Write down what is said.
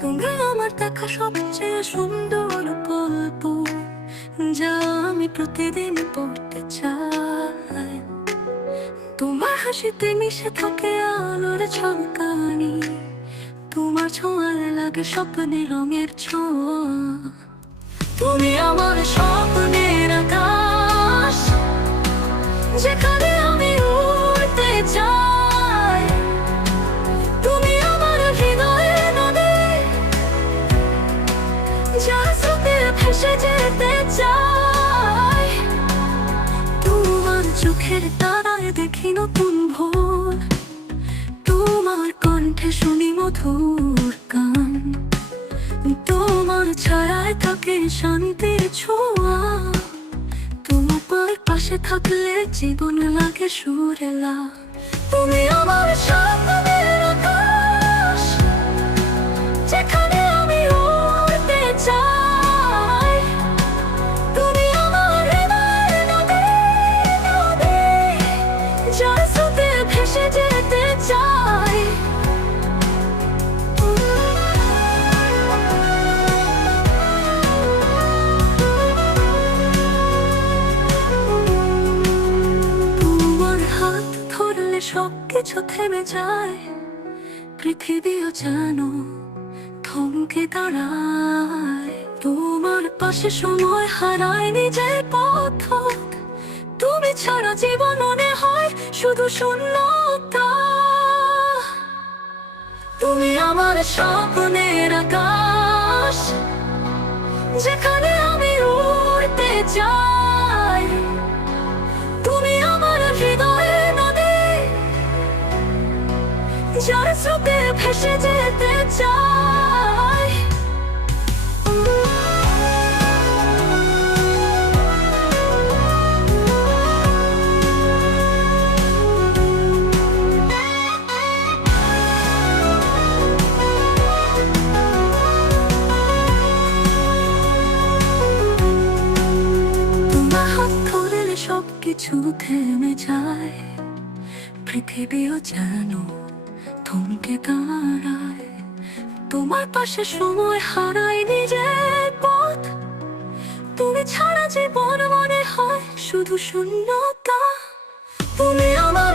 তুমি আমার দেখা সবচেয়ে সুন্দর গল্প, যা আমি প্রতিদিন পড়তে চাই। তোমার হাসিতে মিশে থাকে আলোর ঝলকানি, তোমার ছোঁয়ায় লাগে স্বপ্নে রঙের ছোঁয়া। তুমি আমার স্বপ্নের আকাশ, যেখানে আমি উড়তে চাই। তুমি আমার হৃদয়ের নদী, যার স্রোতে ভেসে যেতে চাই। তোমার চোখের তারায় দেখি নতুন ভোর, তোমার কণ্ঠে শুনি মধুর গান। তোমার ছায়ায় থাকে শান্তির ছোঁয়া, তোমার পাশে থাকলে জীবন লাগে সুরেলা। তুমি আমার স্বপ্নের আকাশ, যেখানে আমি উড়তে চাই। তুমি আমার হৃদয়ের নদী, যার স্রোতে ভেসে যেতে চাই। তোমার হাত ধরলে সবকিছু থেমে যায়, পৃথিবীও যেন থমকে দাঁড়ায়। তোমার পাশে সময় হারায় নিজের পথ, তুমি ছাড়া জীবন মনে হয় শুধু শূন্যতা। তুমি আমার স্বপ্নের আকাশ, যেখানে আমি উড়তে চাই। তুমি আমার হৃদয়ের নদী, যার স্রোতে ভেসে যেতে চাই। তোমার হাত ধরলে সবকিছু থেমে যায়, পৃথিবীও যেন থমকে দাঁড়ায়। তোমার পাশে সময় হারায় নিজের পথ, তুমি ছাড়া জীবন মনে হয় শুধু শূন্যতা। তুমি আমার